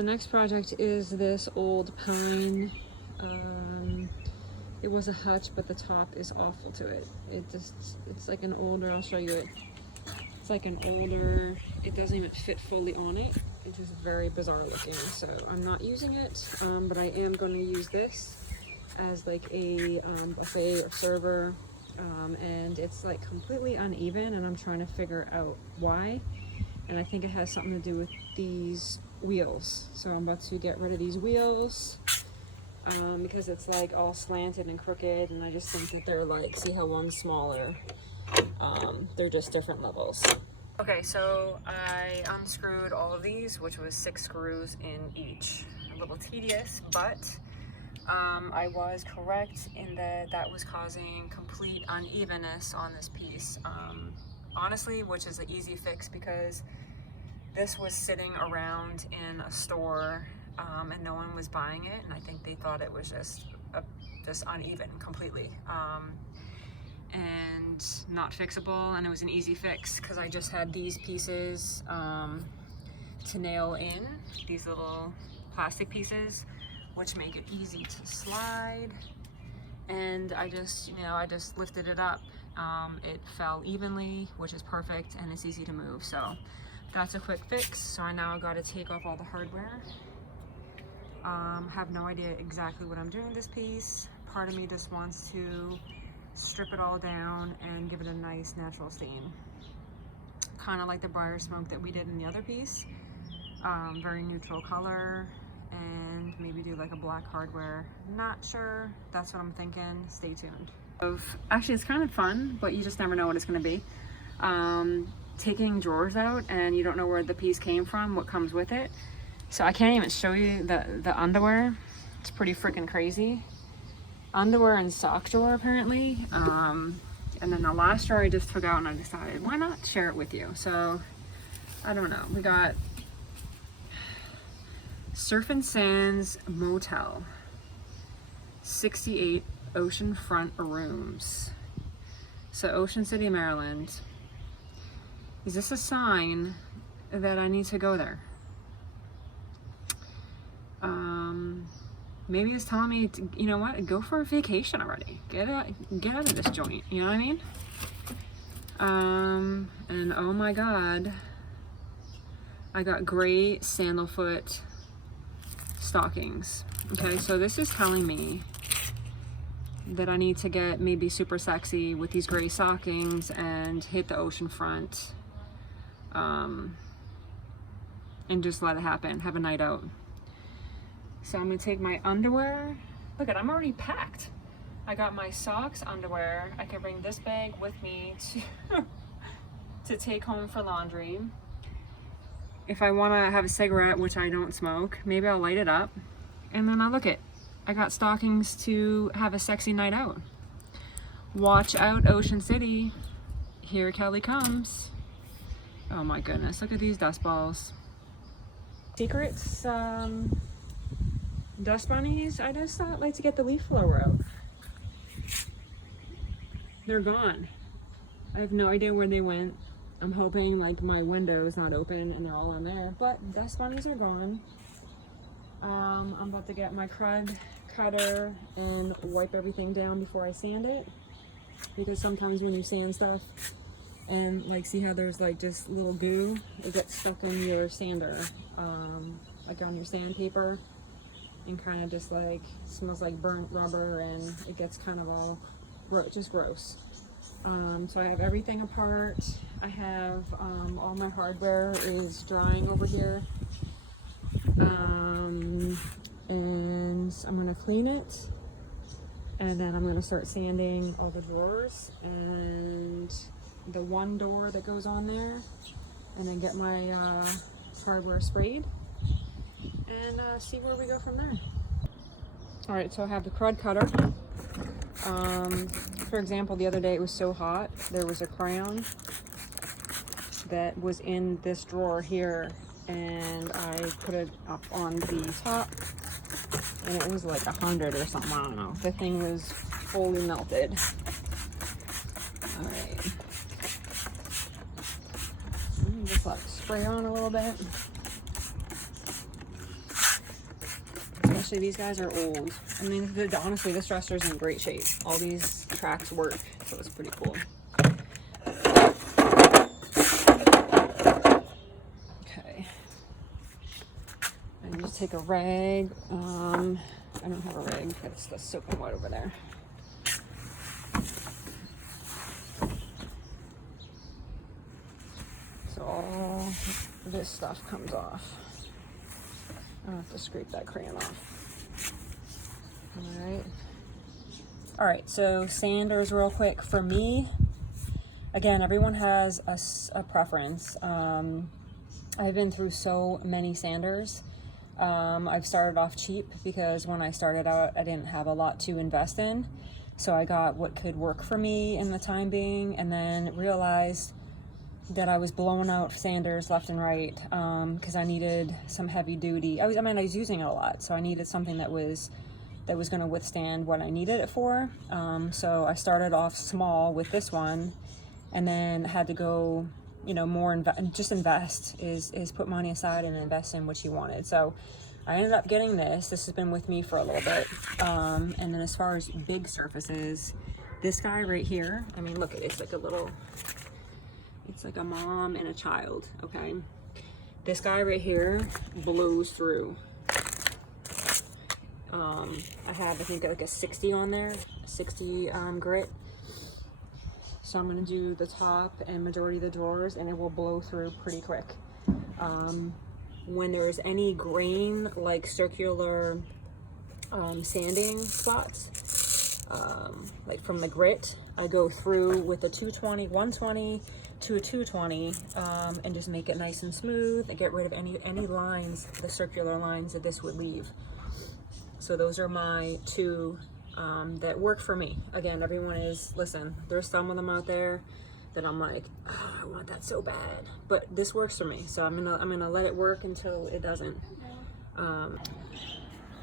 The next project is this old pine. It was a hutch, but the top is awful to it. It's like an older, I'll show you it. It's like an older, it doesn't even fit fully on it. It's just very bizarre looking. So I'm not using it, but I am going to use this as like a buffet or server. And it's like completely uneven, and I'm trying to figure out why. And I think it has something to do with these wheels. So I'm about to get rid of these wheels because it's like all slanted and crooked, and I just think that they're like, see how one's smaller? They're just different levels. Okay, so I unscrewed all of these, which was 6 screws in each. A little tedious, but I was correct in that was causing complete unevenness on this piece. Honestly, which is an easy fix because this was sitting around in a store and no one was buying it, and I think they thought it was just uneven completely and not fixable. And it was an easy fix because I just had these pieces to nail in, these little plastic pieces, which make it easy to slide. And I just lifted it up. It fell evenly, which is perfect, and it's easy to move. So that's a quick fix. So I now got to take off all the hardware. Have no idea exactly what I'm doing with this piece. Part of me just wants to strip it all down and give it a nice natural stain. Kind of like the briar smoke that we did in the other piece. Very neutral color, and maybe do like a black hardware. Not sure. That's what I'm thinking. Stay tuned. Actually, it's kind of fun, but you just never know what it's going to be. Taking drawers out and you don't know where the piece came from, what comes with it. So I can't even show you the underwear. It's pretty freaking crazy. Underwear and sock drawer apparently. And then the last drawer I just took out, and I decided why not share it with you. So I don't know. We got Surf and Sands Motel, 68 oceanfront rooms. So Ocean City, Maryland. Is this a sign that I need to go there? Maybe it's telling me to, you know what, go for a vacation already. Get out of this joint, you know what I mean? And oh my God, I got gray sandalfoot stockings. Okay, so this is telling me that I need to get maybe super sexy with these gray stockings and hit the ocean front, and just let it happen, have a night out. So I'm gonna take my underwear. Look at, I'm already packed. I got my socks, underwear. I can bring this bag with me to take home for laundry. If I wanna have a cigarette, which I don't smoke, maybe I'll light it up. And then I got stockings to have a sexy night out. Watch out, Ocean City. Here Kelly comes. Oh my goodness, look at these dust balls. Secrets, dust bunnies. I just like to get the leaf blower out. They're gone. I have no idea where they went. I'm hoping like my window is not open and they're all in there, but dust bunnies are gone. I'm about to get my crud cutter and wipe everything down before I sand it, because sometimes when you sand stuff and like, see how there's like just little goo, it gets stuck on your sander, like on your sandpaper, and kind of just like smells like burnt rubber, and it gets kind of all just gross. So I have everything apart. I have all my hardware is drying over here, and I'm gonna clean it, and then I'm gonna start sanding all the drawers and the one door that goes on there, and then get my hardware sprayed and see where we go from there. All right, so I have the crud cutter. For example, the other day it was so hot, there was a crayon that was in this drawer here, and I put it up on the top, and it was like 100 or something, I don't know. The thing was fully melted. All right. Let me just like spray on a little bit. Actually, these guys are old. I mean, honestly, this dresser's in great shape. All these tracks work, so it's pretty cool. Okay. I just take a rag. I don't have a rag. It's the soap and wet over there. So all this stuff comes off. I have to scrape that crayon off. All right, so sanders real quick. For me, again, everyone has a preference. I've been through so many sanders. I've started off cheap because when I started out, I didn't have a lot to invest in. So I got what could work for me in the time being, and then realized that I was blowing out sanders left and right because I needed some heavy duty. I was using it a lot, so I needed something that was going to withstand what I needed it for. So I started off small with this one, and then had to go, you know, invest is put money aside and invest in what you wanted. So I ended up getting this. This has been with me for a little bit. And then as far as big surfaces, this guy right here, I mean, look, it's like it's like a mom and a child, okay? This guy right here blows through. I have, I think, like a 60 on there, 60 grit. So I'm gonna do the top and majority of the drawers, and it will blow through pretty quick. When there's any grain, like circular sanding spots, like from the grit, I go through with a 120 to a 220, and just make it nice and smooth and get rid of any lines, the circular lines that this would leave. So those are my two that work for me. Again, everyone is, listen, there's some of them out there that I'm like, oh, I want that so bad, but this works for me. So I'm gonna let it work until it doesn't. All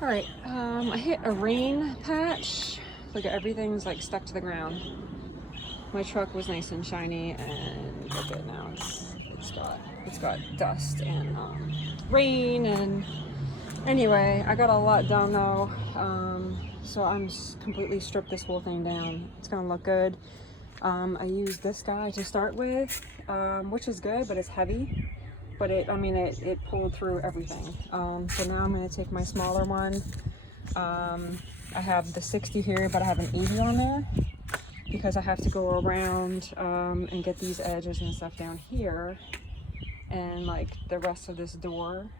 right, I hit a rain patch. Look, everything's like stuck to the ground. My truck was nice and shiny, and look at it now. It's got dust and rain, and anyway, I got a lot done though. So I'm just completely stripped this whole thing down. It's gonna look good. I used this guy to start with, which is good, but it's heavy. But it pulled through everything. So now I'm gonna take my smaller one. I have the 60 here, but I have an 80 on there because I have to go around and get these edges and stuff down here, and like the rest of this door.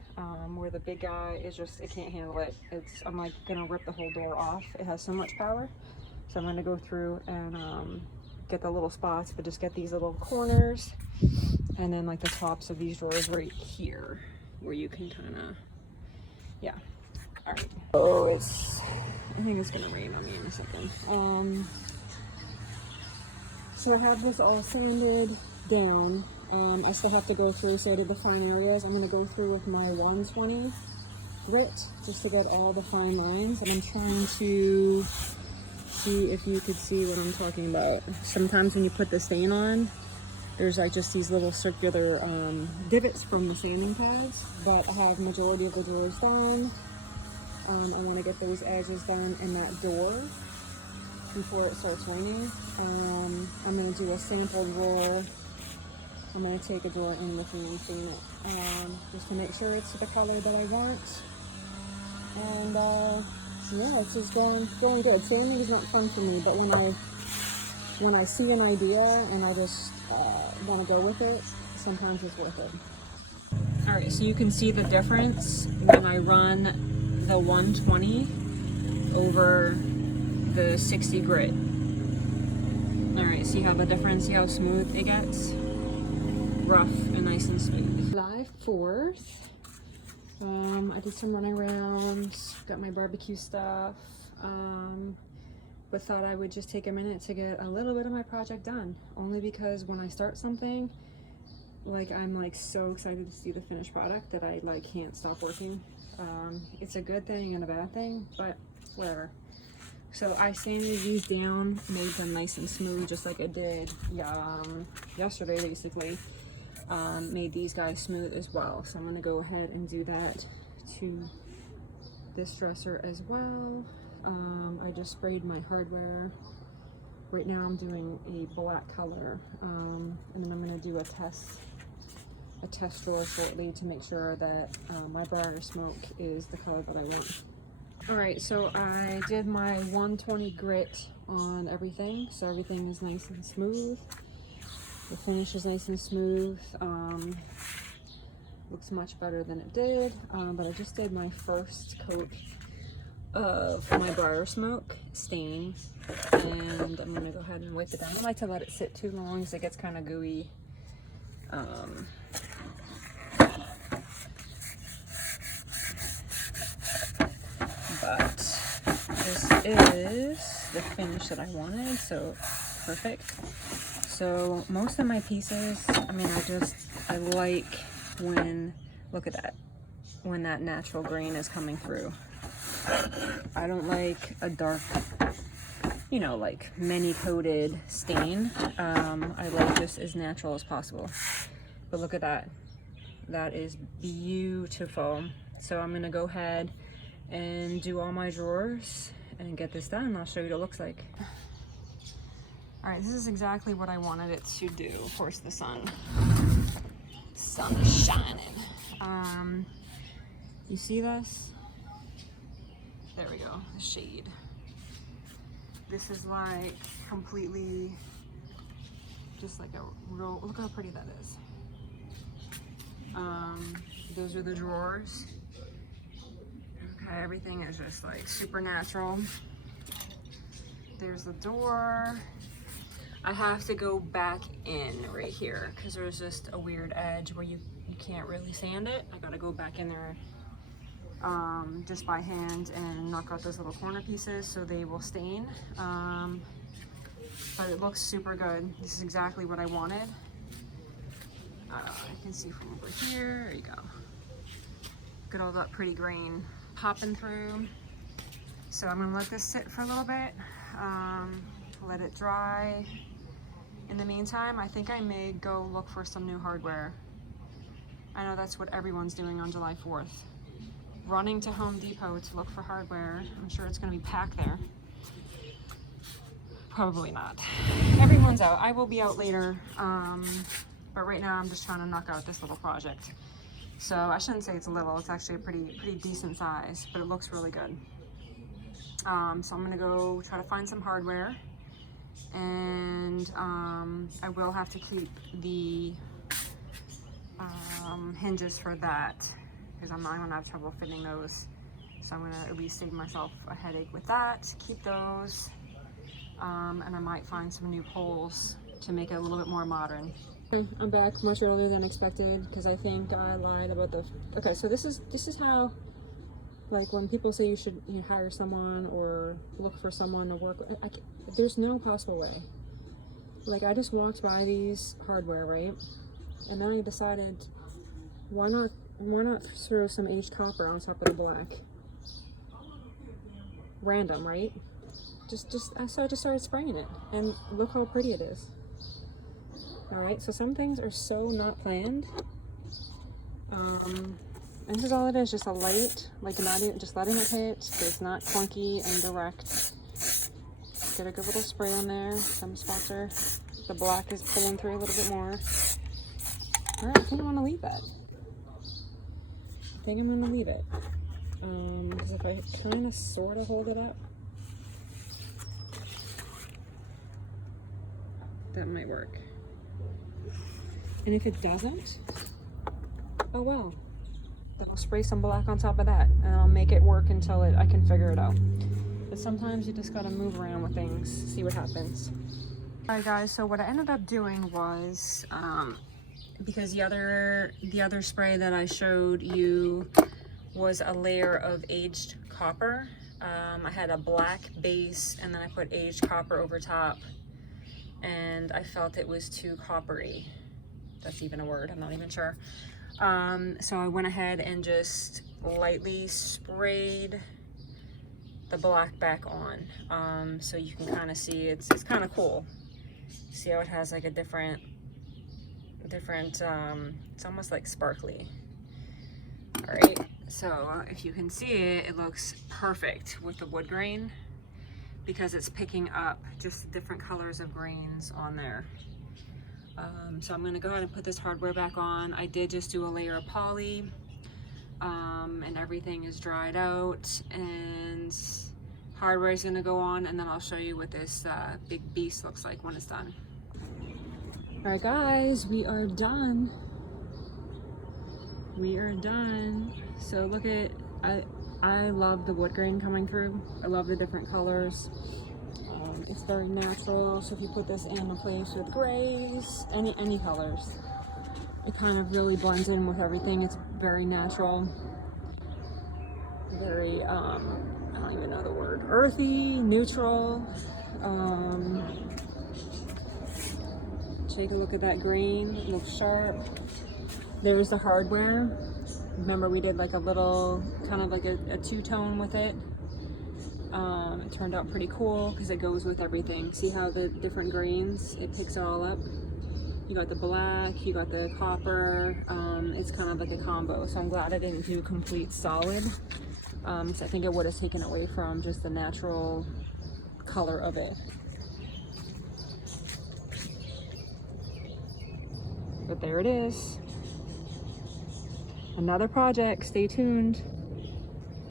Where the big guy is just, it can't handle it. I'm like gonna rip the whole door off. It has so much power. So I'm gonna go through and get the little spots, but just get these little corners, and then like the tops of these drawers right here, where you can kind of, yeah. All right. Oh, I think it's gonna rain on me in a second. So I have this all sanded down. I still have to go through, say, to the fine areas. I'm going to go through with my 120 grit just to get all the fine lines. And I'm trying to see if you could see what I'm talking about. Sometimes when you put the stain on, there's like just these little circular divots from the sanding pads. But I have majority of the drawers done. I want to get those edges done in that door before it starts raining. I'm going to do a sample drawer. I'm going to take a drawer in with me and clean it, just to make sure it's the color that I want. And yeah, it's just going good. Sanding is not fun for me, but when I see an idea and I just want to go with it, sometimes it's worth it. All right, so you can see the difference when I run the 120 over the 60 grit. All right, see how the difference, see how smooth it gets? Rough and nice and smooth. July 4th. I did some running around, got my barbecue stuff, but thought I would just take a minute to get a little bit of my project done. Only because when I start something, like I'm like so excited to see the finished product that I like can't stop working. It's a good thing and a bad thing, but whatever. So I sanded these down, made them nice and smooth, just like I did yesterday, basically. Made these guys smooth as well. So I'm gonna go ahead and do that to this dresser as well. I just sprayed my hardware. Right now I'm doing a black color, and then I'm going to do a test drawer shortly to make sure that my briar smoke is the color that I want. Alright, so I did my 120 grit on everything, so everything is nice and smooth. The finish is nice and smooth. Looks much better than it did, but I just did my first coat of my briar smoke stain, and I'm going to go ahead and wipe it down. I don't like to let it sit too long because it gets kind of gooey. But this is the finish that I wanted, so perfect. So most of my pieces, I mean, I like when, look at that, when that natural grain is coming through. I don't like a dark, you know, like many coated stain. I like just as natural as possible. But look at that. That is beautiful. So I'm gonna go ahead and do all my drawers and get this done. I'll show you what it looks like. All right, this is exactly what I wanted it to do. Of course, the sun is shining. You see this? There we go, the shade. This is like completely, just like a real, look how pretty that is. Those are the drawers. Okay, everything is just like super natural. There's the door. I have to go back in right here because there's just a weird edge where you can't really sand it. I gotta go back in there just by hand and knock out those little corner pieces so they will stain. But it looks super good. This is exactly what I wanted. You can see from over here. There you go. Look at all that pretty grain popping through. So I'm gonna let this sit for a little bit, let it dry. In the meantime, I think I may go look for some new hardware. I know that's what everyone's doing on July 4th. Running to Home Depot to look for hardware. I'm sure it's gonna be packed there. Probably not. Everyone's out. I will be out later, but right now I'm just trying to knock out this little project. So I shouldn't say it's a little, it's actually a pretty decent size, but it looks really good. So I'm gonna go try to find some hardware, and I will have to keep the hinges for that because I'm not gonna have trouble fitting those. So I'm gonna at least save myself a headache with that, keep those, and I might find some new poles to make it a little bit more modern. Okay, I'm back much earlier than expected because I think I lied about the. Okay, so this is how, like, when people say you should hire someone or look for someone to work with, there's no possible way. Like, I just walked by these hardware, right? And then I decided, why not throw some aged copper on top of the black? Random, right? So I just started spraying it, and look how pretty it is. Alright, so some things are so not planned. And this is all it is, just a light, like not even, just letting it hit, so it's not clunky and direct. Get a good little spray on there. Some spots are, the black is pulling through a little bit more. Alright, I think I'm gonna leave that. Because if I kind of sort of hold it up, that might work. And if it doesn't, oh well. Then I'll spray some black on top of that, and I'll make it work until I can figure it out. But sometimes you just gotta move around with things, see what happens. Alright guys, so what I ended up doing was, because the other spray that I showed you was a layer of aged copper. I had a black base and then I put aged copper over top, and I felt it was too coppery. That's even a word, I'm not even sure. So I went ahead and just lightly sprayed the black back on, so you can kind of see it's kind of cool. See how it has like a different it's almost like sparkly. All right, So if you can see it, it looks perfect with the wood grain because it's picking up just different colors of greens on there. So I'm gonna go ahead and put this hardware back on. I did just do a layer of poly, and everything is dried out, and hardware is gonna go on, and then I'll show you what this big beast looks like when it's done. All right guys, we are done. We are done. So look at, I love the wood grain coming through. I love the different colors. It's very natural. So if you put this in a place with grays, any colors, it kind of really blends in with everything. It's very natural. Very, I don't even know the word, earthy, neutral. Take a look at that green, it looks sharp. There's the hardware. Remember we did like a little, kind of like a two-tone with it. It turned out pretty cool because it goes with everything. See how the different greens, it picks it all up? You got the black, you got the copper. It's kind of like a combo. So I'm glad I didn't do complete solid. So I think it would have taken away from just the natural color of it. But there it is. Another project, stay tuned.